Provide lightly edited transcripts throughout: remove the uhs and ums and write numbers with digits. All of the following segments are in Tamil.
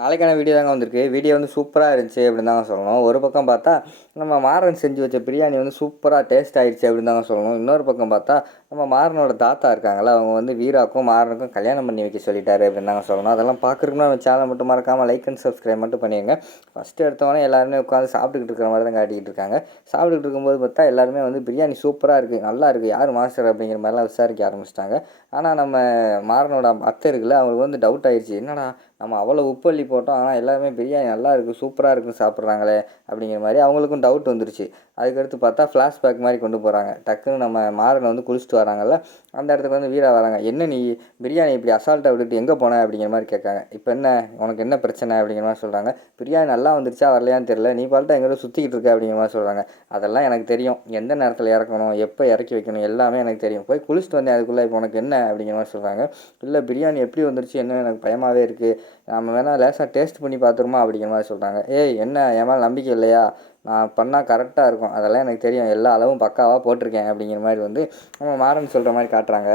நாளைக்கான வீடியோ தாங்க வந்திருக்கு. வீடியோ வந்து சூப்பராக இருந்துச்சு அப்படின்னு தாங்க சொல்லணும். ஒரு பக்கம் பார்த்தா நம்ம மாறன் செஞ்சு வச்ச பிரியாணி வந்து சூப்பராக டேஸ்ட் ஆயிடுச்சு அப்படின்னு தாங்க சொல்லணும். இன்னொரு பக்கம் பார்த்தா நம்ம மாறனோட தாத்தா இருக்காங்கல்ல, அவங்க வந்து வீராக்கும் மாறனுக்கும் கல்யாணம் பண்ணி வைக்க சொல்லிட்டாரு அப்படின்னு தாங்க சொல்லணும். அதெல்லாம் பார்க்குறதுக்குன்னா நம்ம சேனல் மட்டும் மறக்காமல் லைக் அண்ட் சப்ஸ்கிரைப் மட்டும் பண்ணிடுங்க. ஃபஸ்ட்டு எடுத்தவொடனே எல்லாருமே உட்காந்து சாப்பிட்டுக்கிட்டு இருக்கிற மாதிரி தான் காட்டிக்கிட்டு இருக்காங்க. சாப்பிட்டுக்கிட்டு இருக்கும்போது பார்த்தா எல்லாருமே வந்து பிரியாணி சூப்பராக இருக்குது, நல்லா இருக்குது, யார் மாஸ்டர் அப்படிங்கிற மாதிரிலாம் விசாரிக்க ஆரம்பிச்சிட்டாங்க. ஆனால் நம்ம மாறனோட அத்தை இருக்குல்ல, அவங்களுக்கு வந்து டவுட் ஆயிடுச்சு. என்னடா நம்ம அவ்வளோ உப்பள்ளி போட்டோம், ஆனால் எல்லாருமே பிரியாணி நல்லா இருக்குது, சூப்பராக இருக்குன்னு சாப்பிட்றாங்களே அப்படிங்கிற மாதிரி அவங்களுக்கும் டவுட் வந்துருச்சு. அதுக்கடுத்து பார்த்தா ஃப்ளாஷ்பேக் மாதிரி கொண்டு போகிறாங்க. டக்குன்னு நம்ம மாறன் வந்து குளிச்சுட்டு வராங்கல்ல, அந்த இடத்துக்கு வந்து வீரா வராங்க. என்ன நீ பிரியாணி இப்படி அசால்ட்டாக விட்டுட்டு எங்கே போன அப்படிங்கிற மாதிரி கேட்காங்க. இப்போ என்ன உனக்கு என்ன பிரச்சனை அப்படிங்கிற மாதிரி சொல்கிறாங்க. பிரியாணி நல்லா வந்துருச்சா வரலையான்னு தெரியல, நீ பால்ட்ட எங்கேயோ சுற்றிக்கிட்டு இருக்க அப்படிங்கிற மாதிரி சொல்கிறாங்க. அதெல்லாம் எனக்கு தெரியும், எந்த நேரத்தில் இறக்கணும், எப்போ இறக்கி வைக்கணும் எல்லாமே எனக்கு தெரியும். போய் குளிச்சுட்டு வந்தேன், அதுக்குள்ளே இப்போ உனக்கு என்ன அப்படிங்கிற மாதிரி சொல்கிறாங்க. இல்லை பிரியாணி எப்படி வந்துருச்சு என்ன எனக்கு பயமாகவே இருக்குது, நம்ம வேணால் லேசாக டேஸ்ட் பண்ணி பார்த்துருமா அப்படிங்கிற மாதிரி சொல்கிறாங்க. ஏய் என்ன என் மேலே நம்பிக்கை இல்லையா, நான் பண்ணால் கரெக்டாக இருக்கும், அதெல்லாம் எனக்கு தெரியும், எல்லா அளவும் பக்காவாக போட்டிருக்கேன் அப்படிங்கிற மாதிரி வந்து நம்ம மாறன் சொல்கிற மாதிரி காட்டுறாங்க.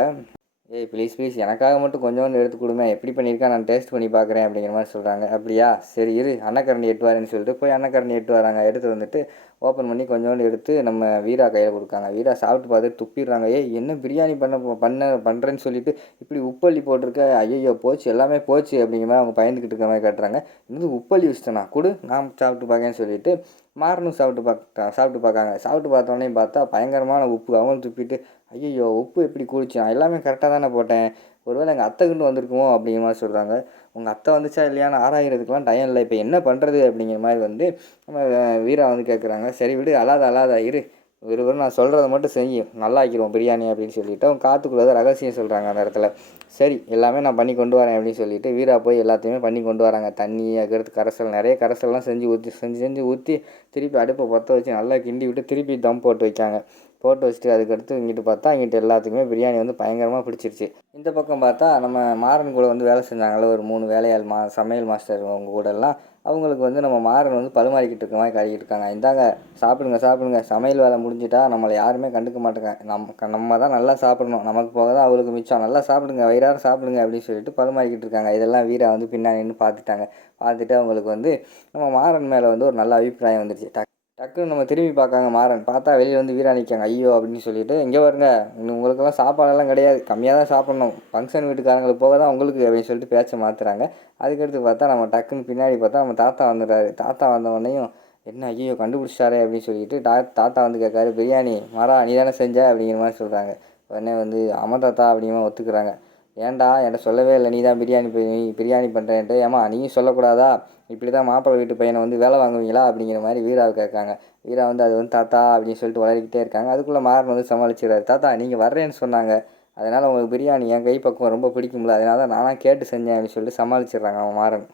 ஏய் ப்ளீஸ் ப்ளீஸ் எனக்காக மட்டும் கொஞ்சோண்டு எடுத்து கொடுமே, எப்படி பண்ணியிருக்கா நான் டேஸ்ட் பண்ணி பார்க்குறேன் அப்படிங்கிற மாதிரி சொல்கிறாங்க. அப்படியா சரி இரு அன்னக்கரண்டி எட்டு வரேன்னு சொல்லிட்டு போய் அன்னக்கரண்டி எட்டு வராங்க. எடுத்து வந்துட்டு ஓப்பன் பண்ணி கொஞ்சோண்டு எடுத்து நம்ம வீரா கையில் கொடுக்காங்க. வீரா சாப்பிட்டு பார்த்துட்டு துப்பிடுறாங்க. ஏய் என்ன பிரியாணி பண்ணுறேன்னு சொல்லிட்டு இப்படி உப்பள்ளி போட்டிருக்க, ஐயோ போச்சு எல்லாமே போச்சு அப்படிங்கிற மாதிரி அவங்க பயந்துக்கிட்டு இருக்கிற மாதிரி காட்டுறாங்க. இன்னும் உப்பள்ளி வச்சுட்டேனா கொடு நான் சாப்பிட்டு பார்க்கேன்னு சொல்லிட்டு மாறனும் சாப்பிட்டு பார்க்காங்க. சாப்பிட்டு பார்த்தோன்னே பார்த்தா பயங்கரமான உப்பு. அவங்களும் துப்பிட்டு ஐயோ உப்பு எப்படி கூடிச்சான், எல்லாமே கரெக்டாக தானே போட்டேன், ஒருவேளை எங்கள் அத்தைக்கிட்டு வந்திருக்குமோ அப்படிங்கிற மாதிரி சொல்கிறாங்க. உங்கள் அத்தை வந்துச்சா இல்லையான்னு ஆராயிறதுக்கெலாம் டைம் இல்லை, இப்போ என்ன பண்ணுறது அப்படிங்கிற மாதிரி வந்து நம்ம வீரா வந்து கேட்குறாங்க. சரி விடு அழாத இரு, வெறும் நான் சொல்கிறத மட்டும் செஞ்சு நல்லா ஆக்கிடுவோம் பிரியாணி அப்படின்னு சொல்லிவிட்டு அவங்க காத்துக்குள்ளே ரகசியம் சொல்கிறாங்க அந்த இடத்துல. சரி எல்லாமே நான் பண்ணி கொண்டு வரேன் அப்படின்னு சொல்லிட்டு வீரா போய் எல்லாத்தையுமே பண்ணி கொண்டு வராங்க. தண்ணி அதுக்கடுத்து கரைசல், நிறைய கரைசல்லாம் செஞ்சு ஊற்றி திருப்பி அடுப்பை பற்ற வச்சு நல்லா கிண்டி விட்டு திருப்பி தம் போட்டு வைக்காங்க. போட்டு வச்சுட்டு அதுக்கடுத்து இங்கிட்டு பார்த்தா இங்கிட்டு எல்லாத்துக்குமே பிரியாணி வந்து பயங்கரமாக பிடிச்சிருச்சு. இந்த பக்கம் பார்த்தா நம்ம மாறன் கூட வந்து வேலை செஞ்சாங்களே ஒரு 3 வேலையாள் சமையல் மாஸ்டர் அவங்க கூட எல்லாம், அவங்களுக்கு வந்து நம்ம மாறன் வந்து பரிமாறிக்கிட்டு இருக்க மாதிரி காட்டிக்கிட்டு இருக்காங்க. இந்தாங்க சாப்பிடுங்க, சமையல் வேலை முடிஞ்சிட்டா நம்மளை யாருமே கண்டுக்க மாட்டேங்க, நம்ம தான் நல்லா சாப்பிடணும், நமக்கு போக தான் அவங்களுக்கு மிச்சம், நல்லா சாப்பிடுங்க வயிறார சாப்பிடுங்க அப்படின்னு சொல்லிட்டு பரிமாறிக்கிட்டு இருக்காங்க. இதெல்லாம் வீரா வந்து பின்னாடி நின்று பார்த்துட்டாங்க. பார்த்துட்டு அவங்களுக்கு வந்து நம்ம மாறன் மேலே வந்து ஒரு நல்ல அபிப்பிராயம் வந்துருச்சு. டக்குன்னு நம்ம திரும்பி பார்க்காங்க. மாறன் பார்த்தா வெளியே வந்து வீரா நிற்காங்க. ஐயோ அப்படின்னு சொல்லிட்டு இங்கே வருங்க, உங்களுக்கெல்லாம் சாப்பாடெல்லாம் கிடையாது, கம்மியாக தான் சாப்பிட்ணும், ஃபங்க்ஷன் வீட்டுக்காரங்களுக்கு போக தான் உங்களுக்கு அப்படின்னு சொல்லிட்டு பேச்சை மாற்றுறாங்க. அதுக்கடுத்து பார்த்தா நம்ம டக்குன்னு பின்னாடி பார்த்தா நம்ம தாத்தா வந்துடுறாரு. தாத்தா வந்தவொடனையும் என்ன ஐயோ கண்டுபிடிச்சிட்டாரே அப்படின்னு சொல்லிட்டு தாத்தா வந்து கேட்காரு. பிரியாணி மாறா நீ தானே செஞ்ச அப்படிங்கிற மாதிரி சொல்கிறாங்க. உடனே வந்து ஆமாம் தாத்தா அப்படிங்கிற மாதிரி ஒத்துக்கிறாங்க. ஏன்டா என்கிட்ட சொல்லவே இல்லை நீ தான் பிரியாணி பண்ணுறேன்ட்டு, ஏமா நீயும் சொல்லக்கூடாதா, இப்படி தான் மாப்பிள்ளை வீட்டு பையனை வந்து வேலை வாங்குவீங்களா அப்படிங்கிற மாதிரி வீராவை கேட்காங்க. வீரா வந்து அது வந்து தாத்தா அப்படின்னு சொல்லிட்டு வளரிக்கிட்டே இருக்காங்க. அதுக்குள்ளே மாறன் வந்து சமாளிச்சிடுறாரு. தாத்தா நீங்கள் வர்றேன்னு சொன்னாங்க, அதனால் உங்களுக்கு பிரியாணி என் கைப்பக்குவம் ரொம்ப பிடிக்கும்ல, அதனால தான் நானாக கேட்டு செஞ்சேன் அப்படின்னு சொல்லிட்டு சமாளிச்சிடுறாங்க அவன் மாறன்.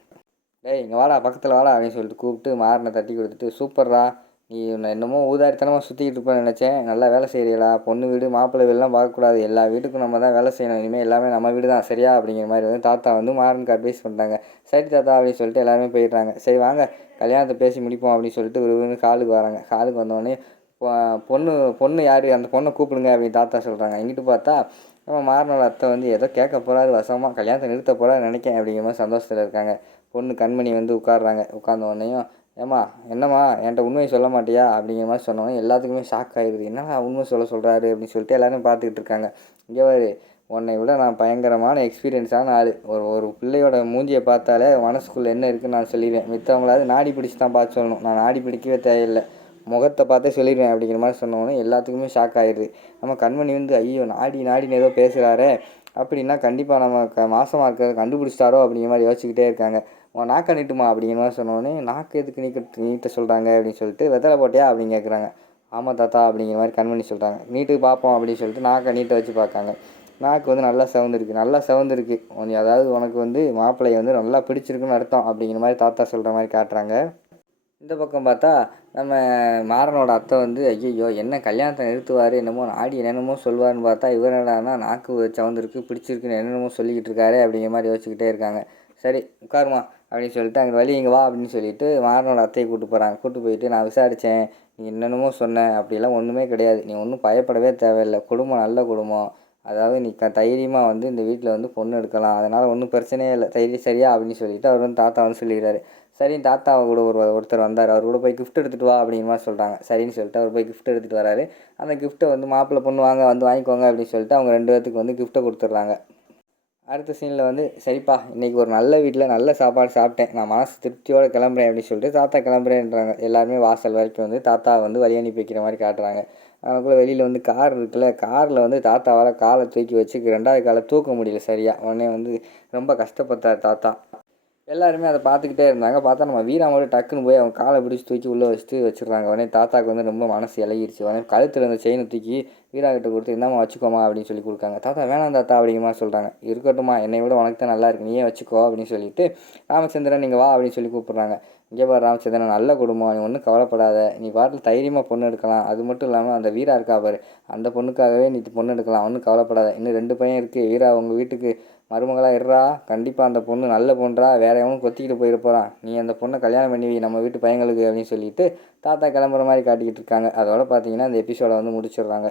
டேய் இங்கே வாடா பக்கத்தில் வாடா அப்படின்னு சொல்லிட்டு கூப்பிட்டு மாறனை தட்டி கொடுத்துட்டு, சூப்பர்ரா நீ என்னமோ ஊதாரித்தனமாக சுற்றிக்கிட்டு இருப்பேன்னு நினச்சேன், நல்லா வேலை செய்கிறீங்களா, பொண்ணு வீடு மாப்பிள்ளை வீடுலாம் பார்க்கக்கூடாது, எல்லா வீட்டுக்கும் நம்ம தான் வேலை செய்யணும், இனிமேல் எல்லாமே நம்ம வீடு தான் சரியா அப்படிங்கிற மாதிரி வந்து தாத்தா வந்து மாறனுக்கு அட்வைஸ் பண்ணிட்டாங்க. சரி தாத்தா அப்படின்னு சொல்லிட்டு எல்லாருமே போயிடுறாங்க. சரி வாங்க கல்யாணத்தை பேசி முடிப்போம் அப்படின்னு சொல்லிட்டு ஒரு காலுக்கு வராங்க. காலுக்கு வந்தோடனே பொண்ணு பொண்ணு யார், அந்த பொண்ணை கூப்பிடுங்க அப்படின்னு தாத்தா சொல்கிறாங்க. இங்கிட்டு பார்த்தா நம்ம மாறனோட அத்தை வந்து ஏதோ கேட்க போகிறாரு, வசமாக கல்யாணத்தை நிறுத்த போகிறாரு நினைக்கிறேன் அப்படிங்கிற மாதிரி சந்தோஷத்தில் இருக்காங்க. பொண்ணு கண்மணி வந்து உட்காடுறாங்க. உட்கார்ந்த உடனேயும் ஏம்மா என்னம்மா என்கிட்ட உண்மையை சொல்ல மாட்டியா அப்படிங்கிற மாதிரி சொன்னோன்னே எல்லாத்துக்குமே ஷாக் ஆகிடுது. என்னடா உண்மை சொல்கிறாரு அப்படின்னு சொல்லிட்டு எல்லோரும் பார்த்துக்கிட்டு இருக்காங்க. இங்கே ஒரு உன்னை விட நான் பயங்கரமான எக்ஸ்பீரியன்ஸான ஆள், ஒரு பிள்ளையோட மூஞ்சியை பார்த்தாலே மனசுக்குள்ளே என்ன இருக்குன்னு நான் சொல்லிடுவேன், மித்தவங்களாவது நாடி பிடிச்சி தான் பார்த்து சொல்லணும், நான் நாடி பிடிக்கவே தேவையில்லை, முகத்தை பார்த்தே சொல்லிடுவேன் அப்படிங்கிற மாதிரி சொன்னோன்னே எல்லாத்துக்குமே ஷாக் ஆகிடுது. நம்ம கண்மணி வந்து ஐயோ நாடின்னு ஏதோ பேசுகிறாரே, அப்படின்னா கண்டிப்பாக நம்ம மாசமாக இருக்கிறத கண்டுபிடிச்சிட்டாரோ அப்படிங்கிற மாதிரி யோசிச்சுக்கிட்டே இருக்காங்க. உன் நாக்கை நீட்டுமா அப்படிங்கிற மாதிரி சொன்னோடனே நாக்கு எதுக்கு நீட்ட சொல்கிறாங்க அப்படின்னு சொல்லிட்டு, வெத்தலை போட்டியா அப்படின்னு கேட்குறாங்க. ஆமாம் தாத்தா அப்படிங்கிற மாதிரி கண்மணி சொல்கிறாங்க. நீட்டு பார்ப்போம் அப்படின்னு சொல்லிட்டு நாக்கை நீட்டை வச்சு பார்க்காங்க. நாக்கு வந்து நல்லா செவந்திருக்கு, அதாவது உனக்கு வந்து மாப்பிள்ளையை வந்து நல்லா பிடிச்சிருக்குன்னு அர்த்தம் அப்படிங்கிற மாதிரி தாத்தா சொல்கிற மாதிரி காட்டுறாங்க. இந்த பக்கம் பார்த்தா நம்ம மாறனோட அத்தை வந்து ஐயையோ என்ன கல்யாணத்தை நிறுத்துவார், என்னமோ நாடி என்னென்னமோ சொல்லுவார்னு பார்த்தா இவர் என்னடான்னா நாக்கு சவந்திருக்கு பிடிச்சிருக்குன்னு என்னென்னமோ சொல்லிக்கிட்டு இருக்காரு அப்படிங்கிற மாதிரி யோசிச்சுக்கிட்டே இருக்காங்க. சரி உட்காருமா அப்படின்னு சொல்லிட்டு அங்கே வழி இங்கே வா அப்படின்னு சொல்லிட்டு மாறனோட அத்தையை கூப்பிட்டு போயிட்டு, நான் விசாரித்தேன், நீ என்னென்னமோ சொன்ன அப்படிலாம் ஒன்றுமே கிடையாது, நீ ஒன்றும் பயப்படவே தேவையில்லை, குடும்பம் நல்ல குடும்பம், அதாவது நீ தைரியமாக வந்து இந்த வீட்டில் வந்து பொண்ணு எடுக்கலாம், அதனால் ஒன்றும் பிரச்சனையே இல்லை, சரியா அப்படின்னு சொல்லிட்டு அவர் வந்து தாத்தா வந்து சொல்லிடுறாரு. சரின்னு தாத்தா கூட ஒருத்தர் வந்தார். அவர் கூட போய் கிஃப்ட் எடுத்துகிட்டு வா அப்படிங்கிற மாதிரி சொல்கிறாங்க. சரின்னு சொல்லிட்டு அவர் போய் கிஃப்ட் எடுத்துகிட்டு வராரு. அந்த கிஃப்ட்டை வந்து மாப்பிள்ளை பொண்ணு வாங்க வந்து வாங்கிக்கோங்க அப்படின்னு சொல்லிட்டு அவங்க 2 பேர்த்துக்கு வந்து கிஃப்ட்டை கொடுத்துட்றாங்க. அடுத்த சீனில் வந்து சரிப்பா இன்றைக்கி ஒரு நல்ல வீட்டில் நல்ல சாப்பாடு சாப்பிட்டேன், நான் மனசு திருப்தியோடு கிளம்புறேன் அப்படின்னு சொல்லிட்டு தாத்தா கிளம்புறேன்றாங்க. எல்லாருமே வாசல் வரைக்கும் வந்து தாத்தா வந்து வழி அனுப்பி வைக்கிற மாதிரி காட்டுறாங்க. அதுக்குள்ளே வெளியில் வந்து கார் இருக்குல்ல, காரில் வந்து தாத்தாவால் காலை தூக்கி வச்சு 2வது காலை தூக்க முடியல சரியாக. உடனே வந்து ரொம்ப கஷ்டப்பட்டார் தாத்தா. எல்லாருமே அதை பார்த்துக்கிட்டே இருந்தாங்க. பார்த்தா நம்ம வீரா மட்டும் டக்குன்னு போய் அவங்க காலை பிடிச்சி தூக்கி உள்ளே வச்சுடுறாங்க. உடனே தாத்தாவுக்கு வந்து ரொம்ப மனசு இலகிருச்சு. உடனே கழுத்தில் இருந்த செயினை தூக்கி வீரா கிட்ட கொடுத்து இந்தாம்மா வச்சுக்கோமா அப்படின்னு சொல்லி கொடுக்காங்க. தாத்தா வேணாம் தாத்தா அப்படிங்கிற மாதிரி சொல்கிறாங்க. இருக்கட்டும்மா, என்னை விட உனக்கு தான் நல்லா இருக்கு, நீயே வச்சுக்கோ அப்படின்னு சொல்லிட்டு ராமச்சந்திரன் நீங்கள் வா அப்படின்னு சொல்லி கூப்பிட்றாங்க. இங்கே பாரு ராமச்சந்திரன், நல்ல குடும்பம், நீ ஒன்றும் கவலைப்படாத, நீ பாட்டில் தைரியமாக பொண்ணு எடுக்கலாம். அது மட்டும் இல்லாமல் அந்த வீரா இருக்கா பாரு, அந்த பொண்ணுக்காகவே நீ பொண்ணு எடுக்கலாம், ஒன்றும் கவலைப்படாத. இன்னும் 2 பையன் இருக்குது, வீரா உங்கள் வீட்டுக்கு மருமகளாக இருறா, கண்டிப்பாக அந்த பொண்ணு நல்ல பொண்ணா, வேற எவனும் கொத்திக்கிட்டு போயிட போகிறான், நீ அந்த பொண்ணை கல்யாணம் பண்ணி நம்ம வீட்டு பையங்களுக்கு அப்படின்னு சொல்லிட்டு தாத்தா கிளம்புற மாதிரி காட்டிக்கிட்டு இருக்காங்க. அதோட பார்த்தீங்கன்னா இந்த எபிசோடை வந்து முடிச்சிடுறாங்க.